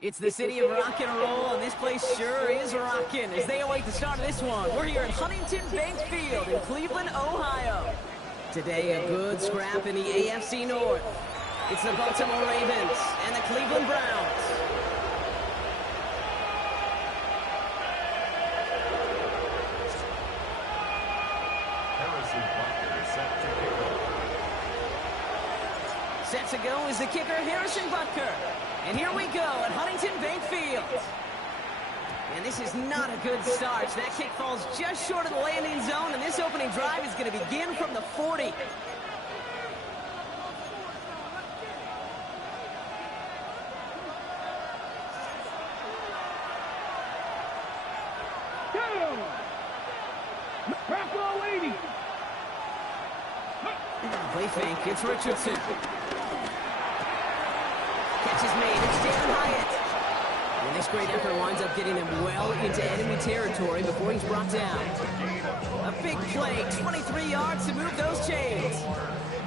It's the city of rock and roll, and this place sure is rocking as they await the start of this one. We're here at Huntington Bank Field in Cleveland, Ohio. Today, a good scrap in the AFC North. It's the Baltimore Ravens and the Cleveland Browns. Set to go is the kicker, Harrison Butker. And here we go at Huntington Bank Field. And this is not a good start. That kick falls just short of the landing zone, and this opening drive is going to begin from the 40. Play fake, it's Richardson. Catch is made, it's Darren Hyatt. And this great effort winds up getting him well into enemy territory before he's brought down. A big play, 23 yards to move those chains.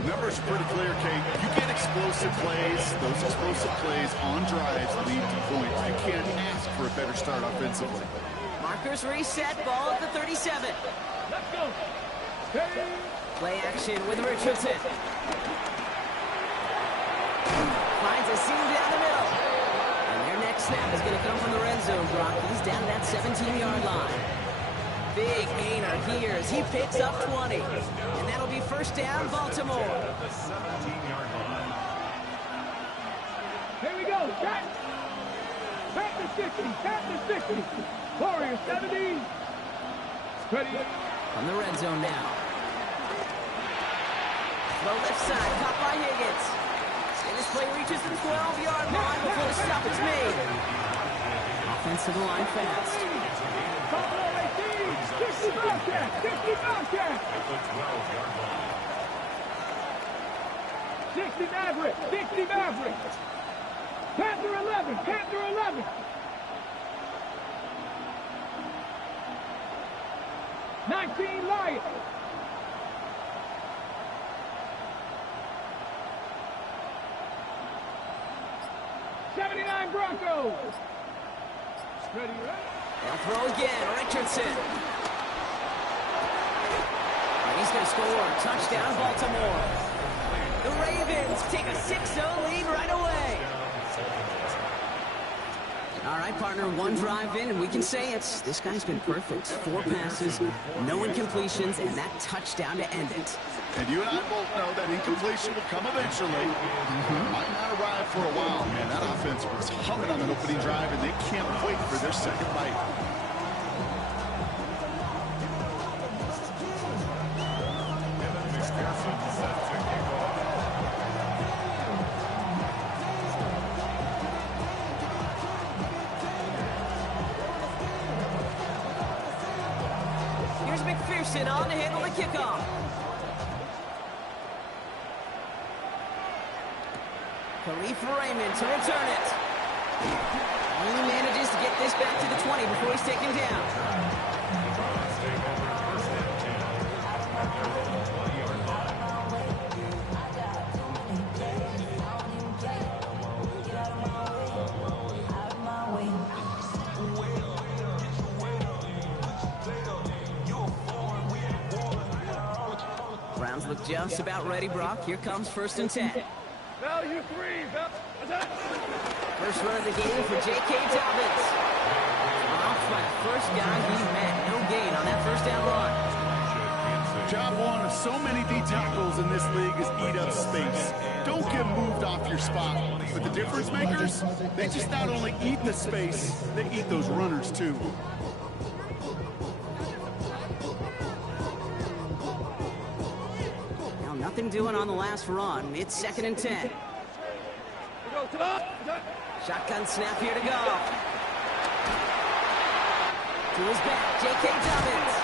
The numbers are pretty clear, Kate. You get explosive plays. Those explosive plays on drives lead to points. You can't ask for a better start offensively. Markers reset, ball at the 37. Let's go. Play action with Richardson. Finds a seam down the middle. And their next snap is going to come from the red zone, Brock. He's down to that 17-yard line. Big gainer here as he picks up 20. And that'll be first down, Baltimore. Here we go. Back to 60. Back to 60. Warriors 70. Ready. From the red zone now. Low left side, caught by Higgins. And this play reaches the 12-yard line before the stop is made. Offensive line fast. 60 Bobcat! 60 Bobcat! 60 Maverick! 60 Maverick! Panther 11! Panther 11! 19 Lions! Broncos. Ready, ready. They'll throw again, Richardson. And he's going to score. Touchdown, Baltimore. The Ravens take a 6-0 lead right away. All right, partner, one drive in, and we can say this guy's been perfect. 4 passes, no incompletions, and that touchdown to end it. And you and I both know that incompletion will come eventually. Might not arrive for a while, man. That offense was humming on an opening drive, and they can't wait for their second bite. Here's McPherson on to handle the kickoff. Khalif Raymond to return it. Only manages to get this back to the 20 before he's taken down. Browns look just about ready, Brock. Here comes 1st and 10. Value 3. First run of the game for J.K. Dobbins. Off by the first guy he met. No gain on that first down run. Job one of so many D tackles in this league is eat up space. Don't get moved off your spot. But the difference makers, they just not only eat the space, they eat those runners too. Now nothing doing on the last run. It's 2nd and 10. Shotgun snap here to go. To his back, J.K. Dobbins.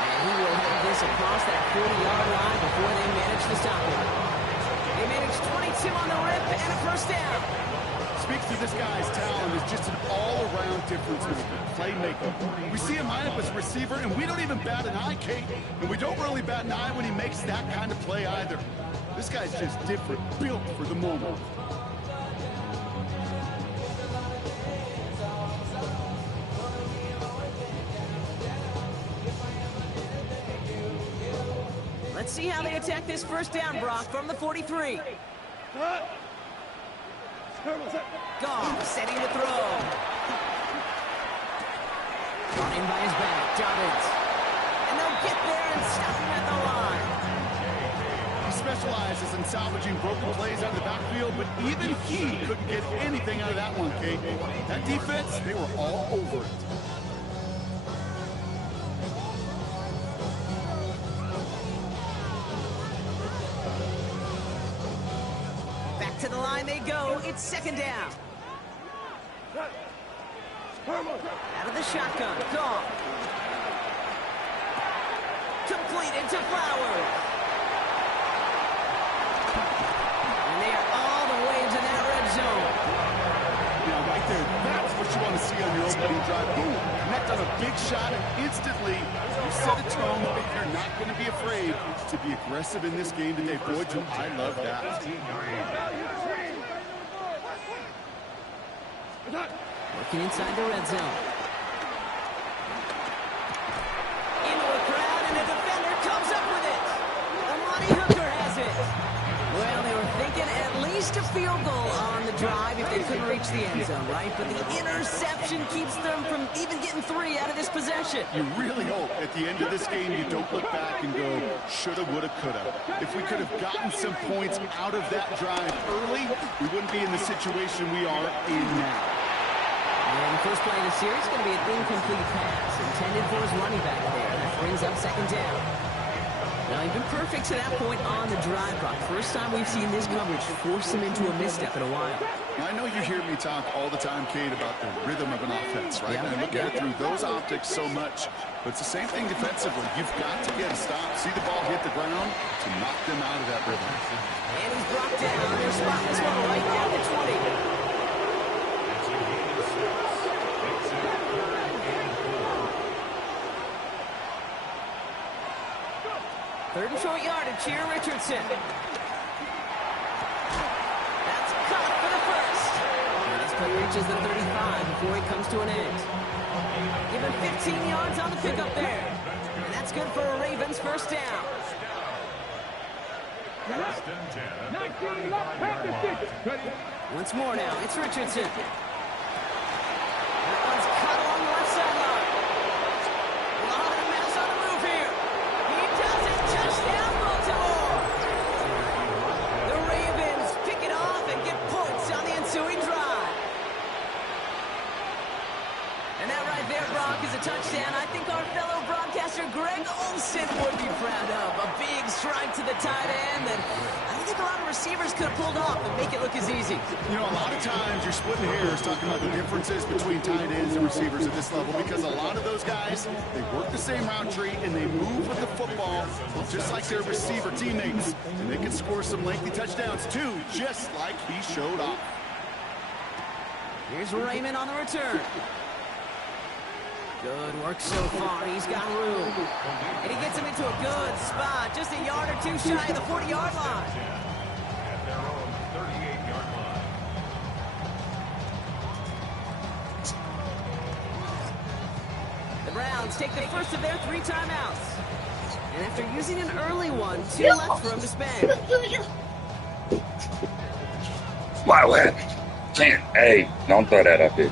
And he will have this across that 40-yard line before they manage to stop him. They manage 22 on the rip and a first down. Speaks to this guy's talent is just an all-around difference maker, playmaker. We see him line up as a receiver, and we don't even bat an eye, Kate. And we don't really bat an eye when he makes that kind of play either. This guy's just different, built for the moment. see how they attack this first down, Brock, from the 43. Goff setting the throw. Running by his back, Dobbins. And they'll get there and stop him at the line. He specializes in salvaging broken plays out of the backfield, but even he couldn't get anything out of that one, Kate. That defense, they were all over it. Back to the line they go. It's second down. Out of the shotgun. Goff. Completed to Flowers. And they are all the way into that red zone. Yeah, right there. That's what you want to see on your opening drive. Boom. Connect on a big shot, and instantly you set a tone that you're not going to be afraid to be aggressive in this game today. Boy, do I love that. Working inside the red zone. Into a crowd, and a defender comes up with it. Amani Hooker has it. Well, they were thinking at least a field goal on the drive if they couldn't reach the end zone, right? But the interception keeps them from even getting 3 out of this possession. You really hope at the end of this game you don't look back and go, shoulda, woulda, coulda. If we could have gotten some points out of that drive early, we wouldn't be in the situation we are in now. And the first play of the series is going to be an incomplete pass intended for his running back there. That brings up second down. Now, he's been perfect to that point on the drive, Brock. First time we've seen this coverage force him into a misstep in a while. I know you hear me talk all the time, Kate, about the rhythm of an offense, right? Yeah. And I look at it through those optics so much. But it's the same thing defensively. You've got to get a stop, see the ball hit the ground to knock them out of that rhythm. And he's brought down. They're spotting this one right down the 20. Third and short yardage here, Richardson. That's caught for the first. And this play reaches the 35 before he comes to an end. Given 15 yards on the pickup there. And that's good for a Ravens first down. 19 left, pass to 6. Once more now, it's Richardson. That one's cut along the left sideline. Long and mouse on the move here. He does it. Touchdown, Baltimore. The Ravens pick it off and get points on the ensuing drive. And that right there, Brock, is a touchdown I think our fellow broadcaster Greg Olsen would be proud of. A big strike to the tight end that I don't think a lot of receivers could have pulled off and make it look as easy. You know, a lot of times you're splitting hairs talking about the differences between tight ends and receivers at this level because a lot of those guys, they work the same route tree and they move with the football just like their receiver teammates. And they can score some lengthy touchdowns too, just like he showed off. Here's Raymond on the return. Good work so far. He's got room. And he gets him into a good spot. Just a yard or two shy of the 40-yard line. The Browns take the first of their 3 timeouts. And after using an early one, 2 left for him to spend. Wow, can't. Hey, don't throw that up here.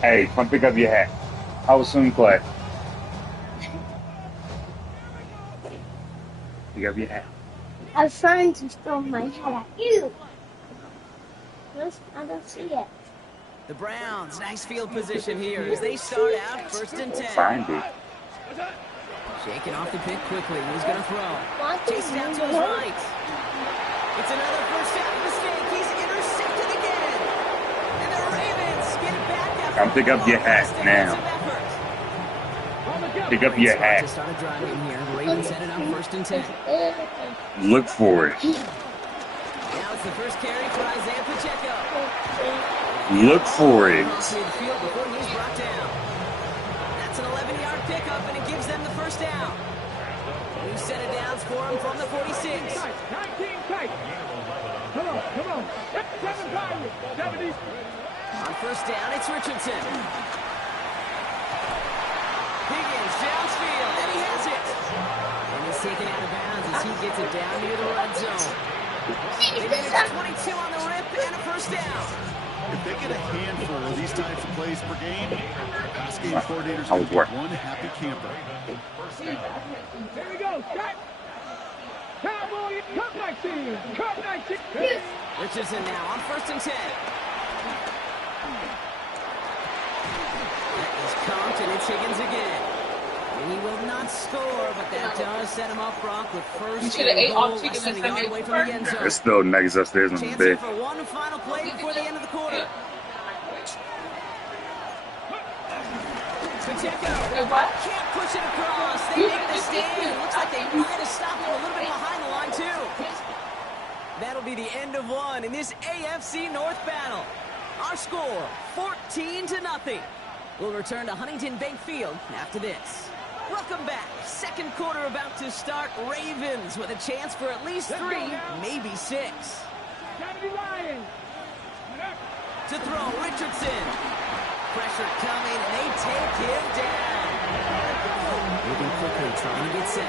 Hey, come pick up your hat. I will soon play. Pick up your hat. I was trying to throw my hat at you. I don't see it. The Browns, nice field position here as they start out first and 10. Find it. Shaking off the pick quickly. He's going to throw. Chasing out to his right. It's another first down mistake. He's intercepted again. And the Ravens get it back after Come pick up your hat now. Pick up your hat. Started driving here. Ravens headed up first and 10. Look for it. Now it's the first carry for Isaiah Pacheco. Look for it. Midfield before he's brought down. That's an 11-yard pickup, and it gives them the first down. New set of downs for him from the 46. 19 tight. Come on. 70. On first down, it's Richardson. Higgins Fires downfield, and he has it. And he's taken out of bounds as he gets it down near the red zone. They managed 22 on the rip and a first down. If they get a handful of these types of plays per game, pass game coordinators I was will working. one happy camper. Here we go, Scott. Cowboy, cut 19. Cut 19. Richardson now on 1st and 10. That is Comped, and it's Higgins again. And he will not score, but that does set him up, Brock, with first and goal, less than a yard away from the end zone. There's still niggas upstairs on the Chance bed. here for one final play before the end of the quarter. Pacheco can't push it across. They make the stand. Looks like they might have stopped him a little bit behind the line, too. That'll be the end of one in this AFC North battle. Our score, 14-0. We'll return to Huntington Bank Field after this. Welcome back. Second quarter about to start. Ravens with a chance for at least 3, maybe 6. 70 Lions. To throw, Richardson. Pressure coming, and they take him down. Moving quickly, trying to get set.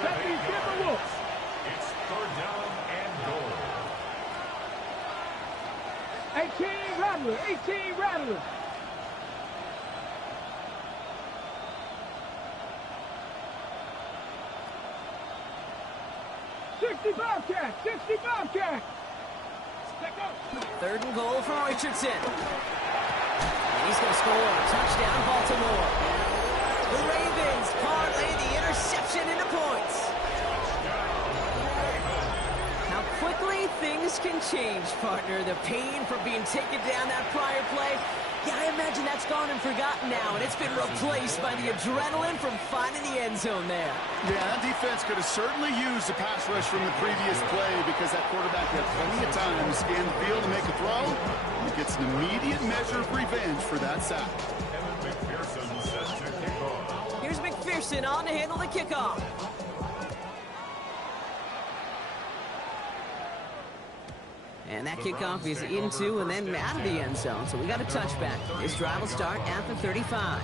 70 Timberwolves. It's 3rd down and goal. 18 Rattler. 18 Rattler. Bobcat. 60 Bobcat. 3rd and goal for Richardson. And he's going to score a touchdown, Baltimore. The Ravens parlay the interception into points. How quickly things can change, partner. The pain from being taken down that prior play. Yeah, I imagine that's gone and forgotten now, and it's been replaced by the adrenaline from finding the end zone there. Yeah, that defense could have certainly used a pass rush from the previous play because that quarterback had plenty of time to scan the field and make a throw. He gets an immediate measure of revenge for that sack. Here's McPherson on to handle the kickoff. And that kickoff is into and then out of the end zone. So we got a touchback. This drive will start at the 35.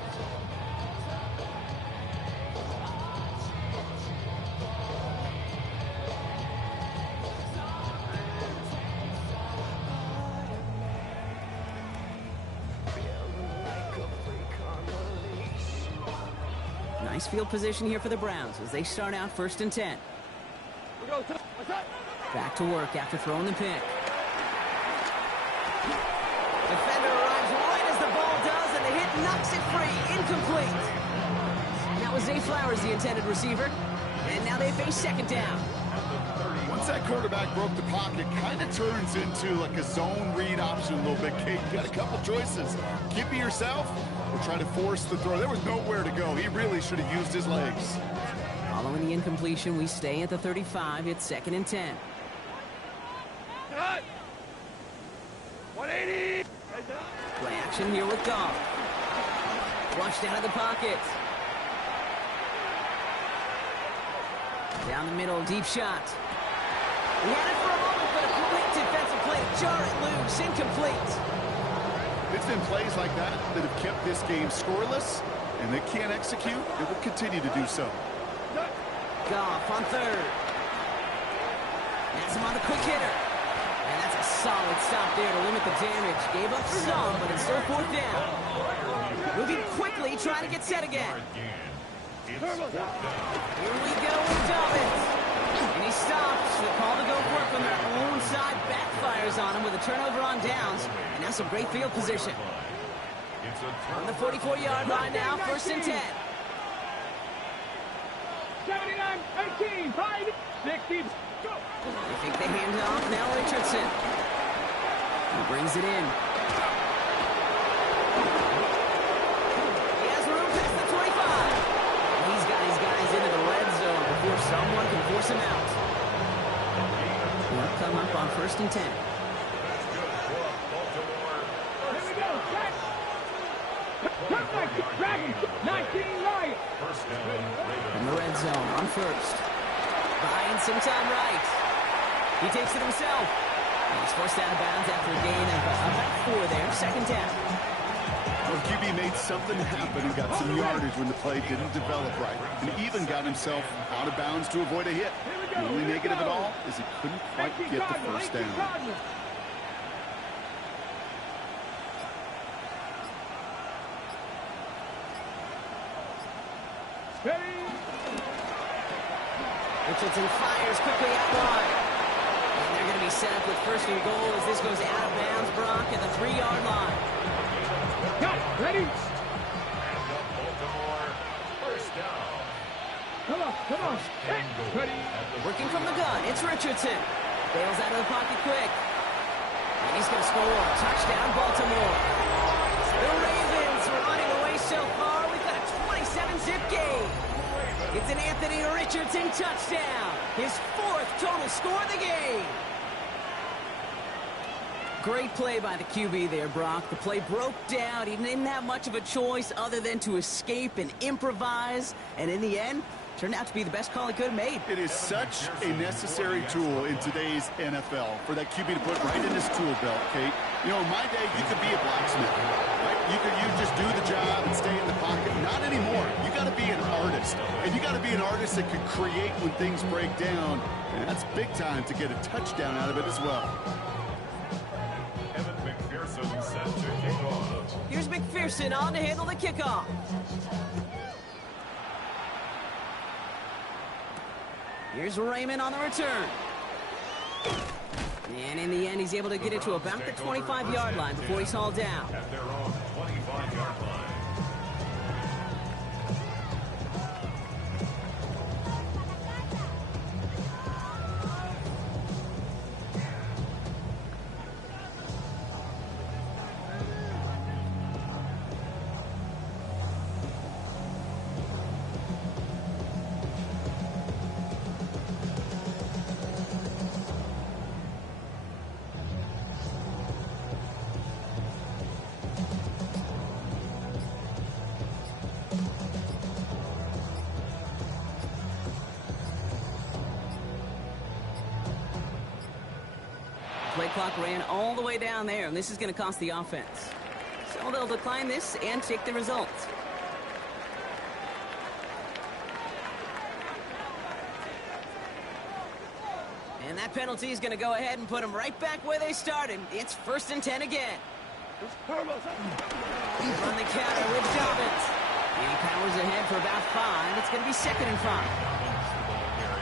Nice field position here for the Browns as they start out 1st and 10. Back to work after throwing the pick. Defender arrives right as the ball does, and the hit knocks it free. Incomplete. That was Zay Flowers, the intended receiver. And now they face 2nd down. Once that quarterback broke the pocket, kind of turns into like a zone read option a little bit. Kate, you got a couple choices. Keep it yourself or try to force the throw. There was nowhere to go. He really should have used his legs. Following the incompletion, we stay at the 35. It's 2nd and 10. 180. Play action here with Goff. Flushed out of the pocket. Down the middle, deep shot. He had it for a moment, but a quick defensive play. Jar it loose, incomplete. It's been plays like that that have kept this game scoreless, and they can't execute. It will continue to do so. Goff on 3rd. Has him on the quick hitter. And that's a solid stop there to limit the damage. Gave up some, but it's still 4th down. Moving quickly, trying to get set again. Here we go with Dobbins. And he stops. The call to go for it from their own side backfires on him with a turnover on downs. And now some great field position. On the 44-yard line now, 1st and 10. 79, 18, 5, 60. Go. They think they hand it off. Now Richardson. He brings it in. He has room past the 25. He's got his guys into the red zone before someone can force him out. They'll come up on 1st and 10. Here we go. Set. Dragons. 19 Lions. In the red zone on 1st. Buying some time right. He takes it himself. He's forced out of bounds after a gain of about 4 there. 2nd down. Well, QB made something happen and got some yardage when the play didn't develop right, and even got himself out of bounds to avoid a hit. The only negative at all is he couldn't quite get the first down. Richardson fires quickly out wide. And they're going to be set up with first and goal as this goes out of bounds, Brock, at the 3-yard line. Got it. Ready? Baltimore, first down. Come on. Hey, ready? Working from the gun, it's Richardson. Bails out of the pocket quick. And he's going to score. Touchdown, Baltimore. The Ravens running away so far. We've got a 27-zip game. It's an Anthony Richardson touchdown. His 4th total score of the game. Great play by the QB there, Brock. The play broke down. He didn't have much of a choice other than to escape and improvise. And in the end, turned out to be the best call he could have made. It is such a necessary tool in today's NFL for that QB to put right in his tool belt, Kate. You know, in my day, you could be a blacksmith, right? You just do the job and stay in the pocket. Not anymore. You got to be an artist. And you got to be an artist that can create when things break down. And that's big time to get a touchdown out of it as well. Evan McPherson set to kick off. Here's McPherson on to handle the kickoff. Here's Raymond on the return. And in the end, he's able to get it to about the 25-yard line before he's hauled down. At their own 25-yard line. Play clock ran all the way down there, and this is going to cost the offense. So they'll decline this and take the results. And that penalty is going to go ahead and put them right back where they started. It's 1st and 10 again. Run the counter with Dobbins. And he powers ahead for about 5. It's going to be 2nd and 5.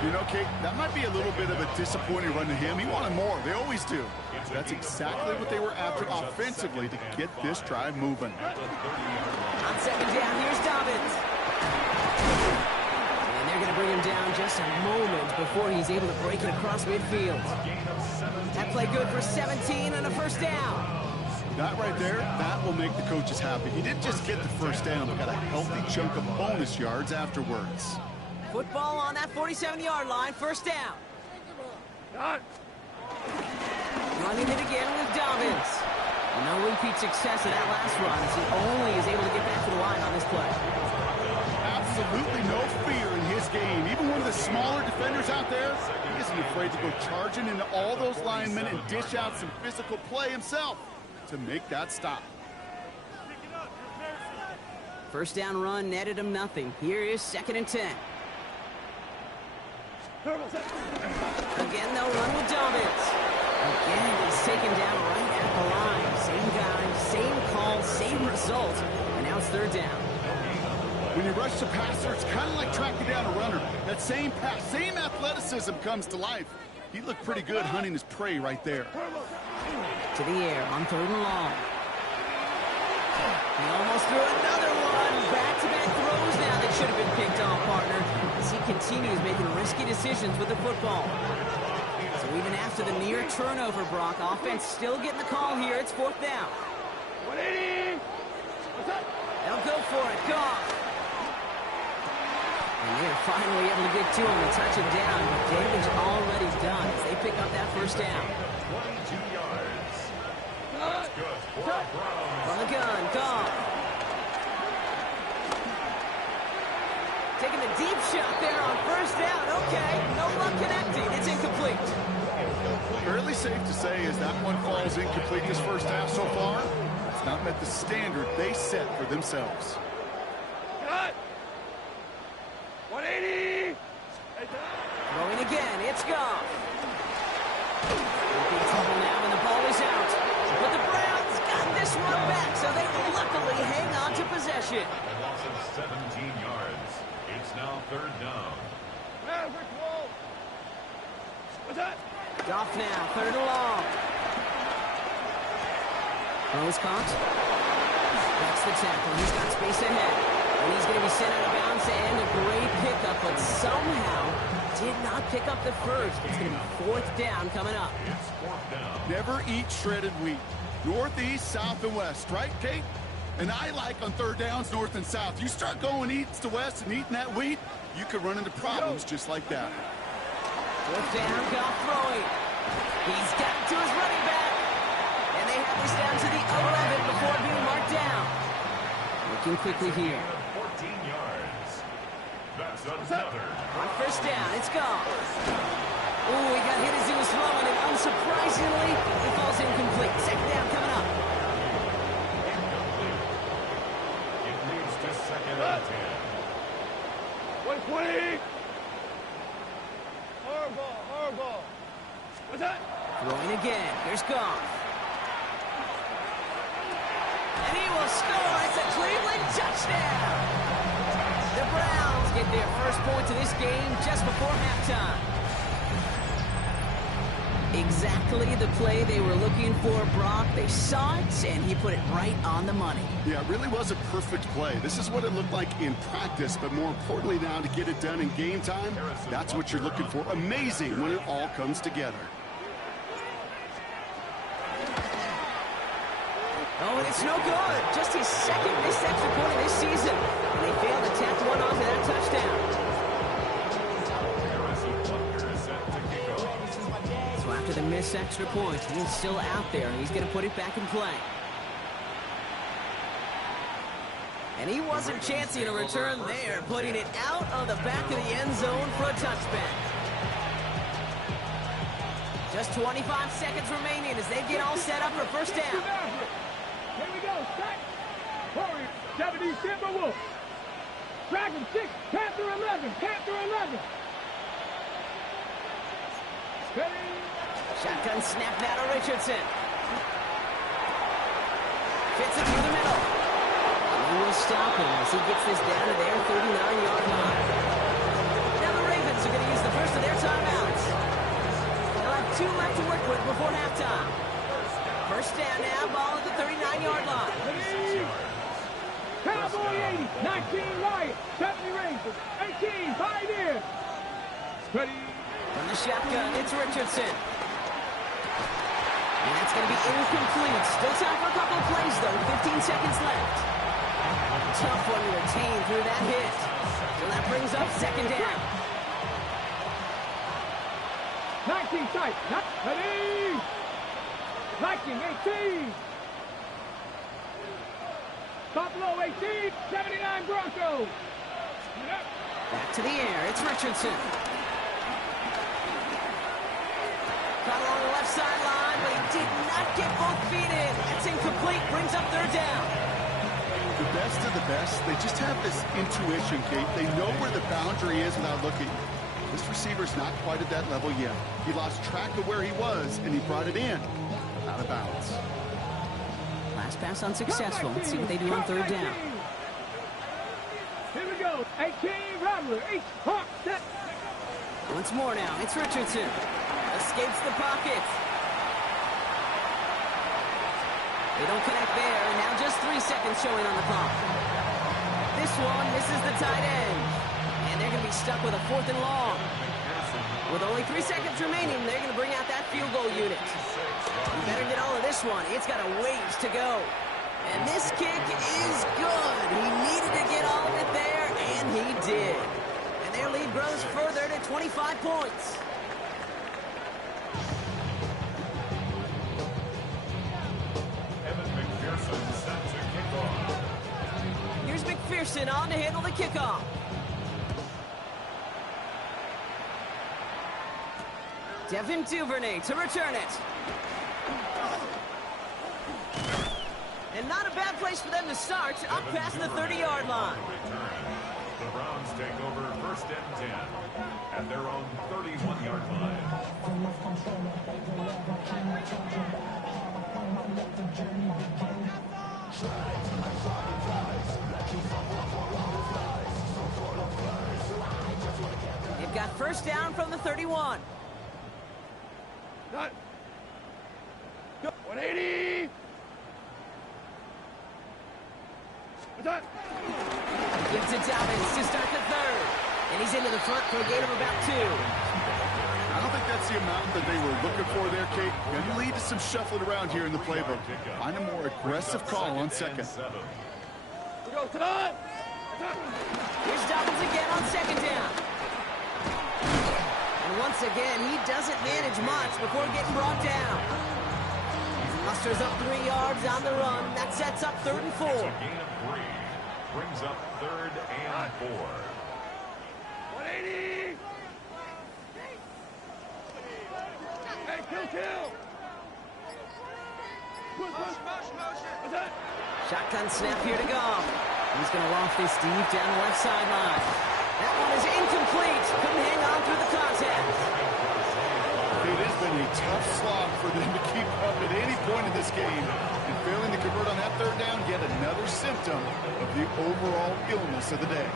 You know, Kate, that might be a little bit of a disappointing run to him. He wanted more. They always do. That's exactly what they were after offensively to get this drive moving. On 2nd down, here's Dobbins. And they're going to bring him down just a moment before he's able to break it across midfield. That play good for 17 and a 1st down. That right there, that will make the coaches happy. He didn't just get the 1st down, but got a healthy chunk of bonus yards afterwards. Football on that 47-yard line, 1st down. Running it again with Dobbins. No repeat success of that last run as he only is able to get back to the line on this play. Absolutely no fear in his game. Even one of the smaller defenders out there, he isn't afraid to go charging into all those linemen and dish out some physical play himself to make that stop. 1st down run netted him nothing. Here is 2nd and 10. Again, they'll run with Dobbins. Again, he's taken down right at the line. Same guy, same call, same result. And now it's 3rd down. When you rush the passer, it's kind of like tracking down a runner. That same pass, same athleticism comes to life. He looked pretty good hunting his prey right there. To the air on 3rd and long. He almost threw another one. Back-to-back throws now that should have been picked off, partner, as he continues making risky decisions with the football. So even after the near turnover, Brock, offense still getting the call here. It's 4th down. 180. They'll go for it. Goff. And they're finally able to get to him and touch him down. But damage already done as they pick up that 1st down. 22 yards. That's good for Brown. From the gun, Goff. Taking the deep shot there on 1st down. Okay, no luck connecting. It's incomplete. Fairly safe to say as that one falls incomplete this first half so far, it's not met the standard they set for themselves. Cut! 180! Throwing again, it's gone. Big trouble now and the ball is out. But the Browns got this one back, so they luckily hang on to possession. A loss of 17 yards. It's now third down. Maverick wall! What's that? Goff now, third and long. Rose caught. That's the tackle. He's got space ahead. And he's going to be sent out of bounds to end a great pickup, but somehow did not pick up the first. It's going to be fourth down coming up. It's fourth down. Never eat shredded wheat. Northeast, south, and west, right, Kate? And I like on third downs, north and south. You start going east to west and eating that wheat, you could run into problems just like that. Fourth down, Goff throwing. He's got it to his running back. And they have this down to the 11 before being marked down. Looking quickly here. 14 yards. That's another. On first down, it's Goff. Ooh, he got hit as he was throwing, and unsurprisingly, it falls incomplete. Second down coming up. It leads to second and 10. 120! Hardball. What's that? Throwing again. Here's Goff. And he will score. It's a Cleveland touchdown. The Browns get their first points of this game just before halftime. Exactly the play they were looking for, Brock. They saw it, and he put it right on the money. Yeah, it really was a perfect play. This is what it looked like in practice, but more importantly now to get it done in game time, that's what you're looking for. Amazing when it all comes together. Oh, and it's no good. Just his second missed extra point of this season. And they failed to tack one onto that touchdown. So after the missed extra point, he's still out there, and he's going to put it back in play. And he wasn't chancing a return there, putting it out of the back of the end zone for a touchback. Just 25 seconds remaining as they get all set up for first down. Here we go, set. Warriors, 70, Timberwolves. Dragon 6, Panther 11, Panther 11. Ready? Shotgun snap now to Richardson. Fits it through the middle. He will stop him as he gets this down to their 39-yard line. Now the Ravens are going to use the first of their timeouts. They'll have 2 left to work with before halftime. First down now, ball at the 39-yard line. Cowboy 80, 19 Lions, 70 Rangers, 18 Pioneers. Ready? From the shotgun, it's Richardson. And that's going to be incomplete. Still time for a couple of plays, though. 15 seconds left. Tough one to retain through that hit. So that brings up second down. 19 tight. Ready? Viking 18. Buffalo 18, 79 Broncos. Back to the air, it's Richardson. Caught along the left sideline, but he did not get both feet in. That's incomplete, brings up third down. The best of the best, they just have this intuition, Kate. They know where the boundary is without looking. This receiver's not quite at that level yet. He lost track of where he was, and he brought it in. Out of bounds. Last pass unsuccessful. Let's see what they do on third down. Here we go. 18, Rattler, H, Hawk, set. Once more now, it's Richardson. Escapes the pocket. They don't connect there, and now just 3 seconds showing on the clock. This one misses the tight end. And they're going to be stuck with a fourth and long. With only 3 seconds remaining, they're going to bring out that field goal unit. You better get all of this one. It's got a ways to go. And this kick is good. He needed to get all of it there, and he did. And their lead grows further to 25 points. Here's McPherson on to handle the kickoff. Devin Duvernay to return it. And not a bad place for them to start, up past the 30-yard line. The Browns take over first and 10 at their own 31-yard line. They've got first down from the 31. Not. Go. 180. What's that? Gives it to Dobbins to start the third. And he's into the front for a gain of about 2. I don't think that's the amount that they were looking for there, Kate. Going to lead to some shuffling around here in the playbook. Find a more aggressive call on second. We go to the. Here's Dobbins again on second down. And once again, he doesn't manage much before getting brought down. Musters up 3 yards on the run. That sets up 3rd and 4. It's a gain of 3. Brings up 3rd and 4. 180. Hey, kill. Push. What's that? Shotgun snap here to Goff. He's going to loft this deep down the left sideline. That one is incomplete. Couldn't hang on through the contact. It has been a tough slog for them to keep up at any point in this game. And failing to convert on that 3rd down, yet another symptom of the overall illness of the day.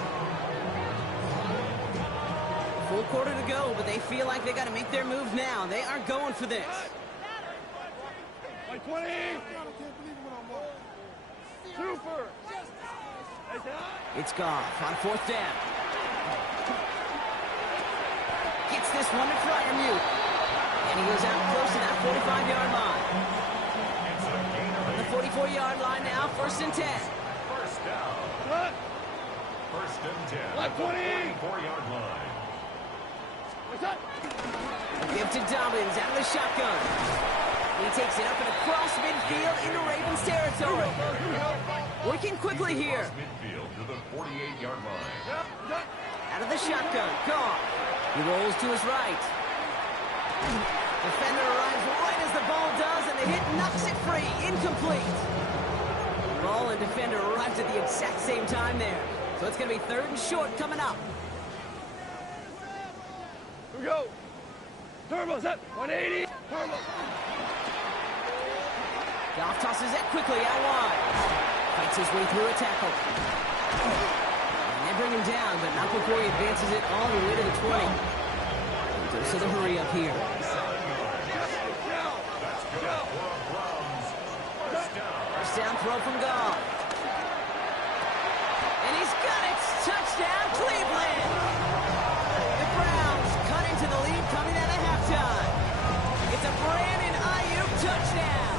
Full quarter to go, but they feel like they got to make their move now. They are going for this. Like 20. Super. It's Goff on 4th down. Gets this one to Fryermuth. And he goes out close to that 45-yard line. On the 44-yard line now, 1st and 10. First down. What? First and 10. Like 20. 44-yard line. What's that? Give to Dobbins out of the shotgun. He takes it up and across midfield into Ravens territory. Working quickly here. Midfield to the 48-yard line. Out of the shotgun, Goff. He rolls to his right. Defender arrives right as the ball does, and the hit knocks it free. Incomplete. Ball and defender arrives at the exact same time there. So it's going to be 3rd and short coming up. Here we go. Turbo set. 180. Turbo. Goff tosses it quickly out wide. Fights his way through a tackle. And they bring him down, but not before he advances it all the way to the 20. So the hurry up here. First down throw from Goff. And he's got it. Touchdown, Cleveland. The Browns cut into the lead coming out of halftime. It's a Brandon Ayuk touchdown.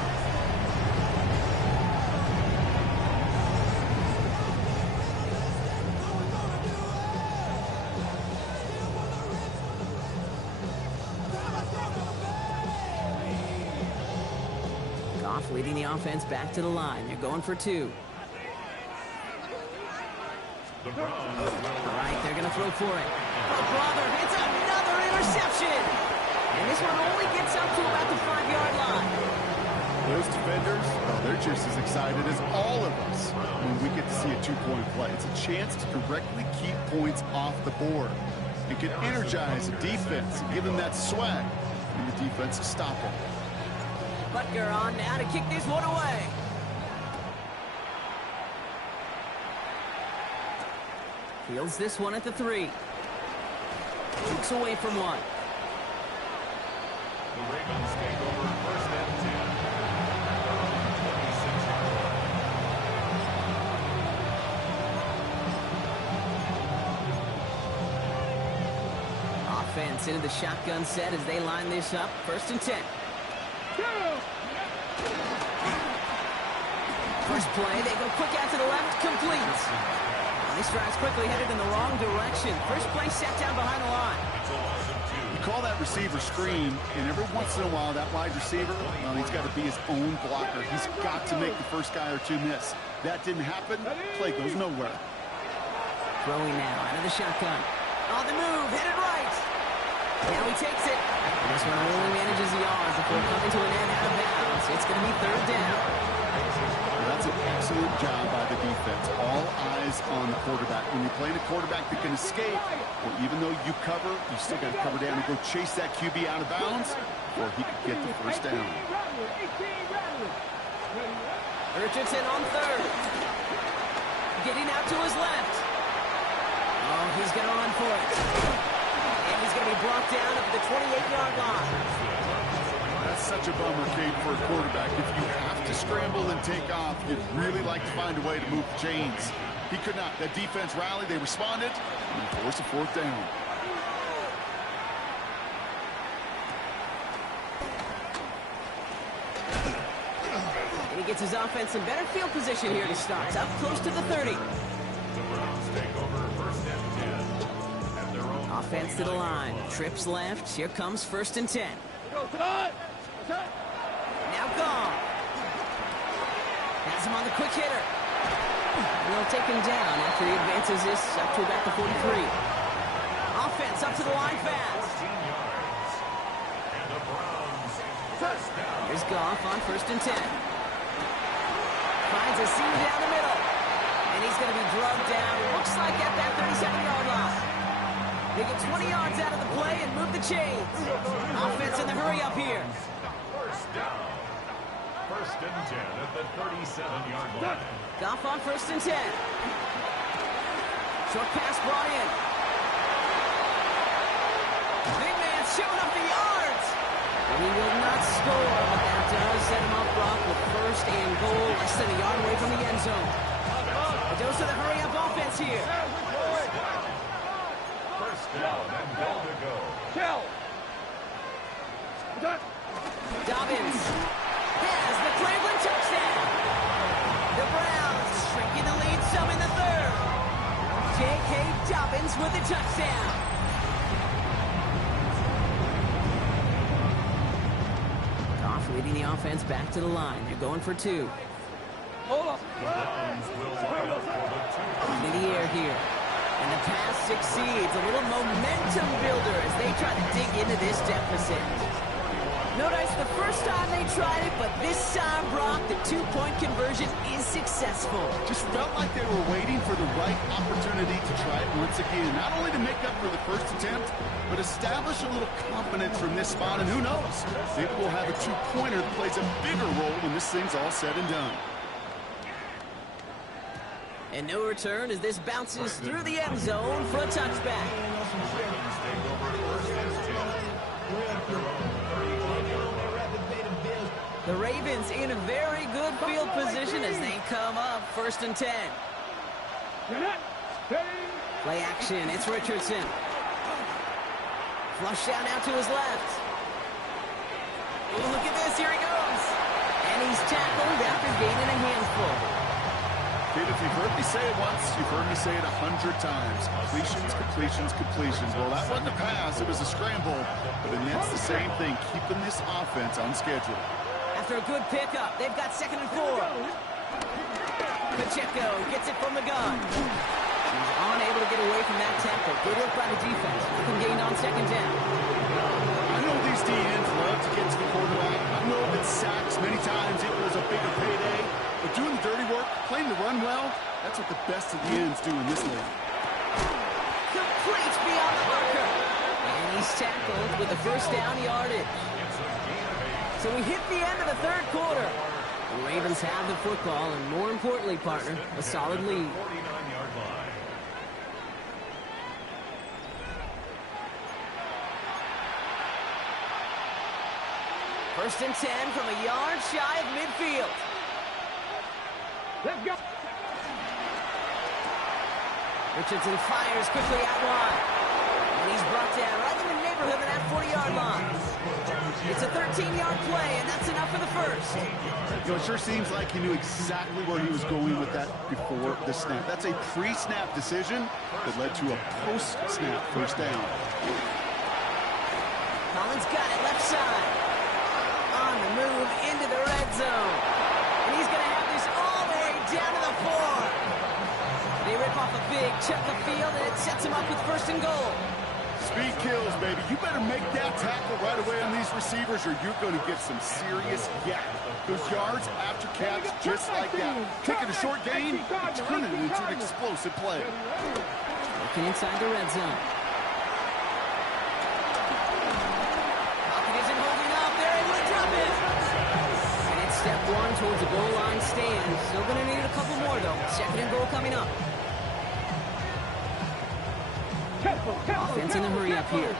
Goff leading the offense back to the line. They're going for 2. The Browns will All right, they're going to throw for it. Oh, brother, it's another interception. And this one only gets up to about the 5-yard line. Those defenders, well, they're just as excited as all of us when we get to see a 2-point play. It's a chance to directly keep points off the board. It can energize the defense and give them that swag when the defense is stopping. Butker on now to kick this one away. Fields this one at the 3. Jukes away from 1. The Ravens take over first and 10. 26-yard line. Offense into the shotgun set as they line this up. 1st and 10. First play, they go quick out to the left, complete. He strides quickly, headed in the wrong direction. First play set down behind the line. You call that receiver screen, and every once in a while, that wide receiver, well, he's got to be his own blocker. He's got to make the first guy or 2 miss. That didn't happen, play goes nowhere. Throwing now out of the shotgun. On the move, headed right. Now he takes it. And this one only manages the yards before coming to an end out of bounds. It's going to be third down. Well, that's an excellent job by the defense. All eyes on the quarterback. When you're playing a quarterback that can escape, well, even though you cover, you still got to cover down and go chase that QB out of bounds, or he could get the first down. Richardson on third. Getting out to his left. Oh, he's going to run for it. And he's going to be brought down at the 28-yard line. That's such a bummer, Kate, for a quarterback. If you have to scramble and take off, you'd really like to find a way to move the chains. He could not. That defense rallied. They responded. And forced a fourth down. And he gets his offense in better field position here to start. Up close to the 30. The Browns take over first and 10 at their own. Offense to the line. Trips left. Here comes first and 10. Now gone. Has him on the quick hitter. They'll take him down after he advances this up to about the 43. Offense up to the line fast. 14 yards. And the Browns first down. Here's Goff on first and 10. Finds a seam down the middle. And he's going to be drugged down. Looks like at that 37-yard line. They get 20 yards out of the play and move the chains. Offense in the hurry up here. First down. First and 10 at the 37-yard line. Goff on first and 10. Short pass brought in. Big man showing up the yards. And he will not score, but that does set him up, Brock, with first and goal, less than a yard away from the end zone. It goes to the hurry-up offense here. First down and goal to go. Dobbins has the Cleveland touchdown. The Browns shrinking the lead some in the third. J.K. Dobbins with the touchdown. Goff leading the offense back to the line. They're going for two. Browns will line up for the 2. Into the air here. And the pass succeeds. A little momentum builder as they try to dig into this deficit. Notice the first time they tried it, but this time, Brock, the two-point conversion is successful. Just felt like they were waiting for the right opportunity to try it once again. Not only to make up for the first attempt, but establish a little confidence from this spot. And who knows, maybe we'll have a two-pointer that plays a bigger role when this thing's all said and done. And no return as this bounces through the end zone for a touchback. Ravens take over first and 10 at their own 31-yard line. The Ravens in a very good field position as they come up first and 10. Play action, it's Richardson. Flush down out to his left. Ooh, look at this, here he goes. And he's tackled after gaining a handful. Kid, if you've heard me say it once, you've heard me say it 100 times. Completions, completions, completions. Well, that wasn't a pass, it was a scramble. But it means the same thing, keeping this offense on schedule. After a good pickup, they've got 2nd and 4. Pacheco gets it from the gun. He's unable to get away from that tackle. Good work by the defense. Nothing gained on 2nd down. I know these DNs love to get to the quarterback. I know that sacks many times equals a bigger payday. But doing the dirty work, playing the run well, that's what the best of the ends do in this league. Complete beyond the marker. And he's tackled with the first down yardage. So we hit the end of the third quarter. The Ravens have the football, and more importantly, partner, a solid lead. 49-yard line. First and 10 from a yard shy of midfield. Let's go. Richardson fires quickly out wide. And he's brought down right in the neighborhood of that 40-yard line. It's a 13-yard play, and that's enough for the first. You know, it sure seems like he knew exactly where he was going with that before the snap. That's a pre-snap decision that led to a post-snap first down. Collins got it left side. On the move into the red zone. And he's going to have this all the way down to the 4. They rip off a big chunk of field, and it sets him up with first and goal. Speed kills, baby. You better make that tackle right away on these receivers or you're going to get some serious yak. Those yards after catch just like that. Taking a short gain, turning it into an explosive play. Looking inside the red zone. Pocket isn't holding up. They're able to drop it. And it's step one towards a goal line stand. Still going to need a couple more, though. Second and goal coming up. Offense in the hurry up here.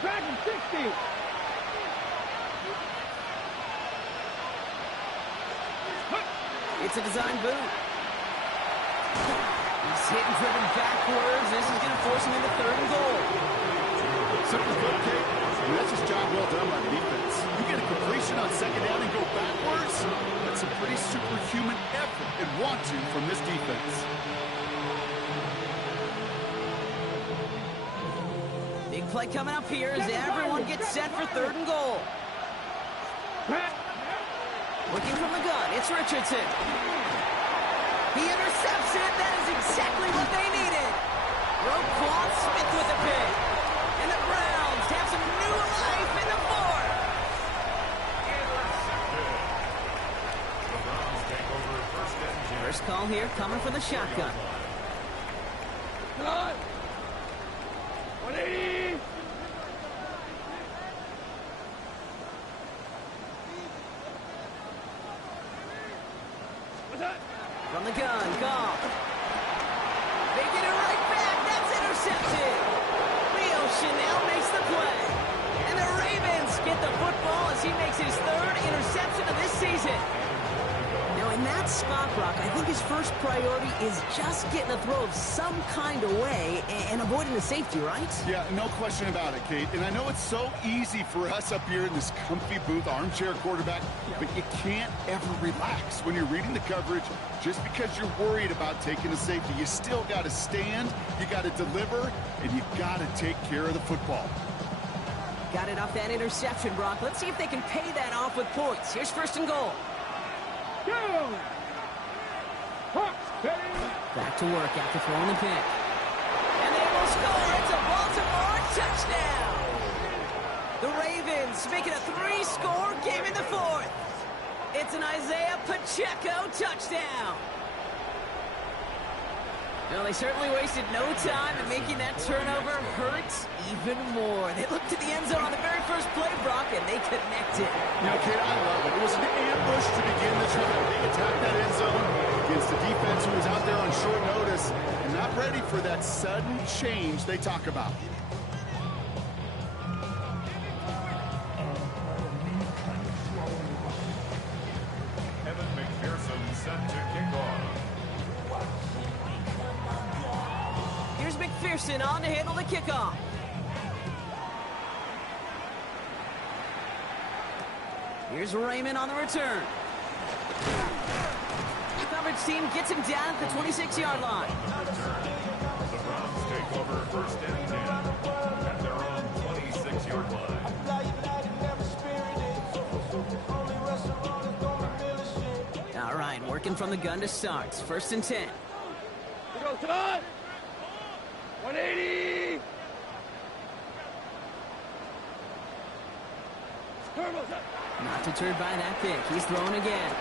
Dragon 60. It's a design boot. He's hit and driven backwards. This is going to force him into third and goal. Simple foot, Kate. That's just job well done by the defense. You get a completion on second down and go backwards. That's a pretty superhuman effort and want to from this defense. Big play coming up here as everyone gets set for third and goal. Looking from the gun, it's Richardson. He intercepts it. That is exactly what they needed. Roquan Smith with the pick. And the Browns have some new life in the fourth. The Browns take over first and 10. First call here coming from the shotgun. 180. What's that? From the gun, Goff. They get it right back. That's intercepted. Rio Chanel makes the play. And the Ravens get the football as he makes his third interception of this season. Now, in that spot, Brock, I think his first priority is just getting the throw of some kind of way and avoiding the safety, right? Yeah, no question about it, Kate. And I know it's so easy for us up here in this comfy booth, armchair quarterback, but you can't ever relax when you're reading the coverage just because you're worried about taking a safety. You still got to stand, you got to deliver, and you got to take care of the football. Got it off that interception, Brock. Let's see if they can pay that off with points. Here's first and goal. Go! Back to work after throwing the pick. And they will score. It's a Baltimore touchdown. The Ravens make it a 3-score game in the fourth. It's an Isaiah Pacheco touchdown. Well, they certainly wasted no time in making that turnover hurt even more. They looked to the end zone on the very first play, Brock, and they connected. You know, Kate, I love it. It was an ambush to begin the drive. They attacked that end zone against a defense who was out there on short notice and not ready for that sudden change they talk about. Evan McPherson set to kick off. Here's McPherson on to handle the kickoff. Here's Raymond on the return. The coverage team gets him down at the 26-yard line. The Browns take over first and 10 at their own 26-yard line. All right, working from the gun to start. First and 10. Here goes Todd. 180. Turbo's up. Not deterred by that pick. He's throwing again.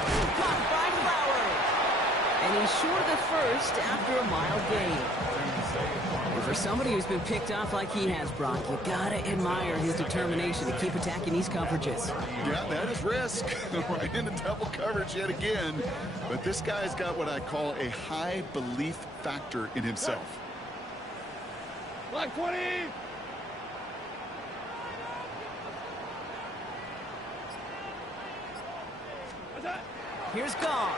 Caught by Flowers. And he's short of the first after a mild gain. And for somebody who's been picked off like he has, Brock, you gotta admire his determination to keep attacking these coverages. Yeah, that is risk. Right into double coverage yet again. But this guy's got what I call a high belief factor in himself. Block 20. What's that? Here's Goff.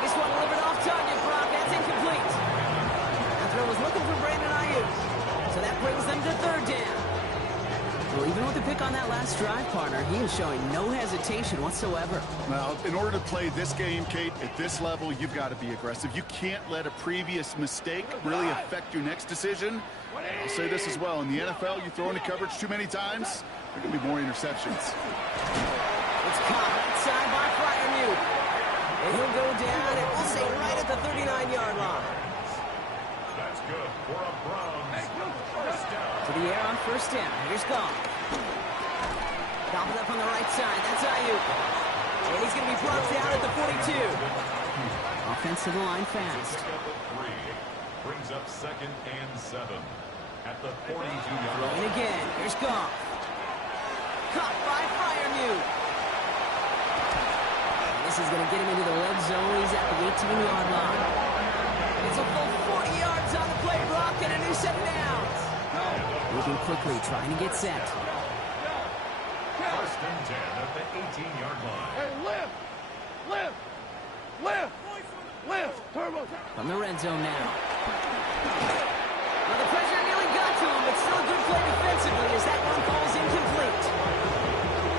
This one delivered off target, Brock. That's incomplete. That throw was looking for Brandon Ayuk. So that brings them to third down. Well, even with the pick on that last drive, partner, he is showing no hesitation whatsoever. Now, in order to play this game, Kate, at this level, you've got to be aggressive. You can't let a previous mistake really affect your next decision. I'll say this as well. In the NFL, you throw into coverage too many times, there can be more interceptions. It's caught outside by Freiermuth. And he'll go down, and we'll say right at the 39-yard line. there on first down. Here's Goff. Gobbled up on the right side. That's Ayuk. And he's going to be brought down at the 42. Offense to the line fast. Brings up 2nd and 7 at the 42-yard line. And again, here's Goff. Caught by Freiermuth. This is going to get him into the red zone. He's at the 18-yard line. It's a full 40 yards on the play block and a new set of downs. Moving quickly, trying to get set. 1st and 10 at the 18-yard line. Hey, lift! Turbo! From the red zone now. Well, the pressure nearly got to him, but still a good play defensively as that one falls incomplete.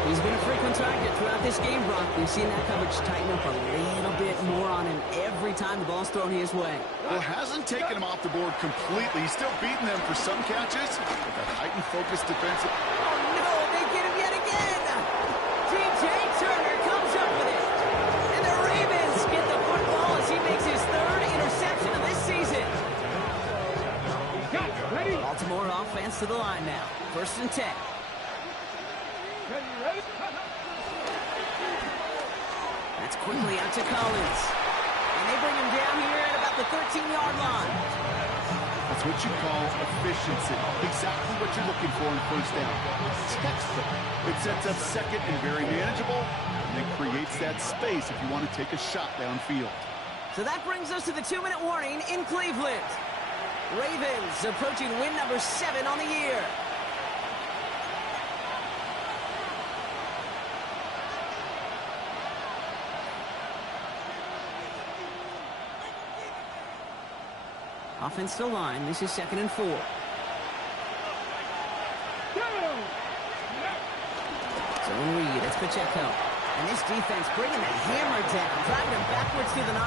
He's been a frequent target throughout this game, Brock. We've seen that coverage tighten up a little bit more on him every time the ball's thrown his way. Well, hasn't taken him off the board completely. He's still beating them for some catches. But that heightened focus defensive. Oh, no, they get him yet again. DJ Turner comes up with it. And the Ravens get the football as he makes his 3rd interception of this season. Ready? Baltimore offense to the line now. 1st and 10. Ready? That's quickly out to Collins. And they bring him down here at about the 13-yard line. That's what you call efficiency. Exactly what you're looking for in first down. Textbook. It sets up 2nd and very manageable, and it creates that space if you want to take a shot downfield. So that brings us to the 2-minute warning in Cleveland. Ravens approaching win number 7 on the year. Offense to line. This is 2nd and 4. Zone read. It's Pacheco. And this defense bringing that hammer down, driving him backwards to the 9.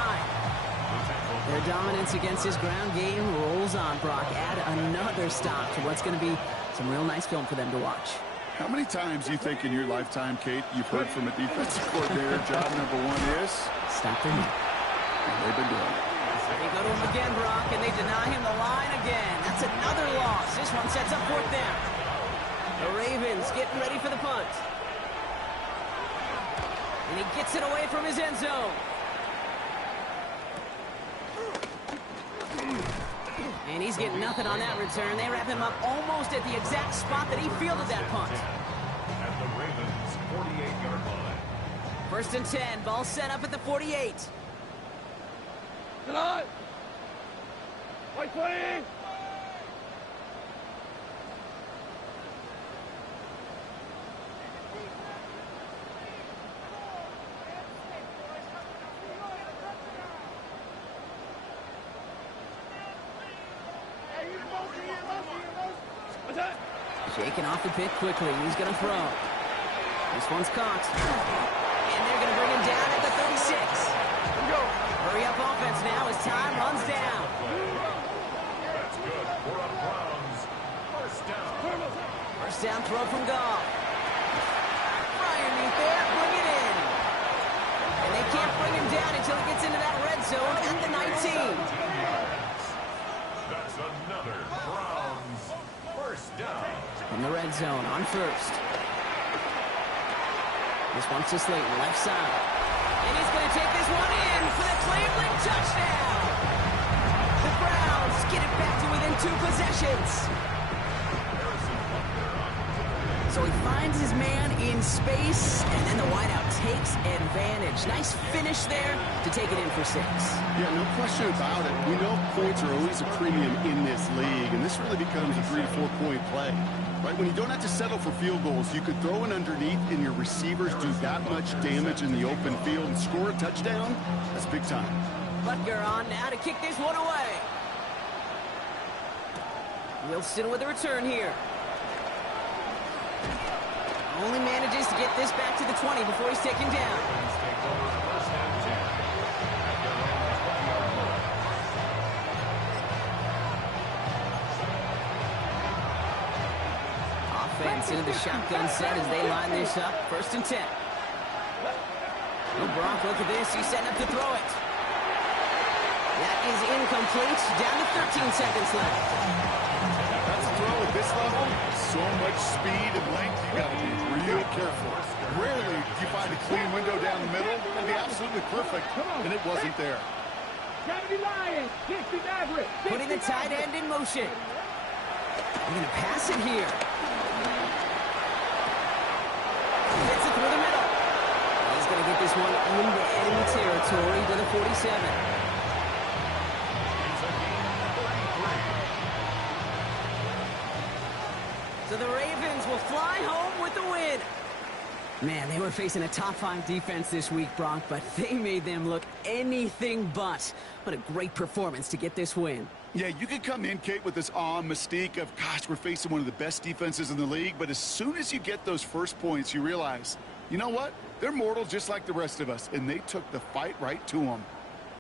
Their dominance against his ground game rolls on, Brock. Add another stop to what's going to be some real nice film for them to watch. How many times do you think in your lifetime, Kate, you've heard from a defensive coordinator, job number 1 is? Stop their knee. And they've been doing it. They go to him again, Brock, and they deny him the line again. That's another loss. This one sets up 4th down. The Ravens getting ready for the punt. And he gets it away from his end zone. And he's getting nothing on that return. They wrap him up almost at the exact spot that he fielded that punt. At the Ravens' 48-yard line. 1st and 10. Ball set up at the 48. Get on! White 20! Shaking off the pick quickly. He's going to throw. This one's caught. And they're going to bring him down at the 36. Hurry up offense now as time runs down. That's good for a Browns 1st down. 1st down throw from Goff. Freiermuth there, bring it in. And they can't bring him down until he gets into that red zone at the 19. That's another Browns 1st down. In the red zone on 1st. This one's to Slayton, left side. And he's going to take this one in for the Cleveland touchdown. The Browns get it back to within 2 possessions. So he finds his man in space, and then the wideout takes advantage. Nice finish there to take it in for 6. Yeah, no question about it. We know points are always a premium in this league, and this really becomes a 3 to 4 point play. Right, when you don't have to settle for field goals, you could throw it underneath and your receivers do that much damage in the open field and score a touchdown. That's big time. Butker on now to kick this one away. Wilson with a return here. Only manages to get this back to the 20 before he's taken down. Offense into the shotgun set as they line this up. 1st and 10. Oh, Brock, look at this. He's setting up to throw it. That is incomplete. Down to 13 seconds left. That's a throw with At this level, so much speed and length, you got to be real careful. Rarely do you find a clean window down the middle. It'd be absolutely perfect, and it wasn't there. 70 Lions, 60 Maverick. Putting the tight end in motion. They're going to pass it here. Gets it through the middle. He's going to get this one into enemy territory to the 47. So the Ravens will fly home with the win. Man, they were facing a top-5 defense this week, Bronk, but they made them look anything but. What a great performance to get this win. Yeah, you could come in, Kate, with this awe and mystique of, gosh, we're facing one of the best defenses in the league, but as soon as you get those first points, you realize, you know what? They're mortal just like the rest of us, and they took the fight right to them.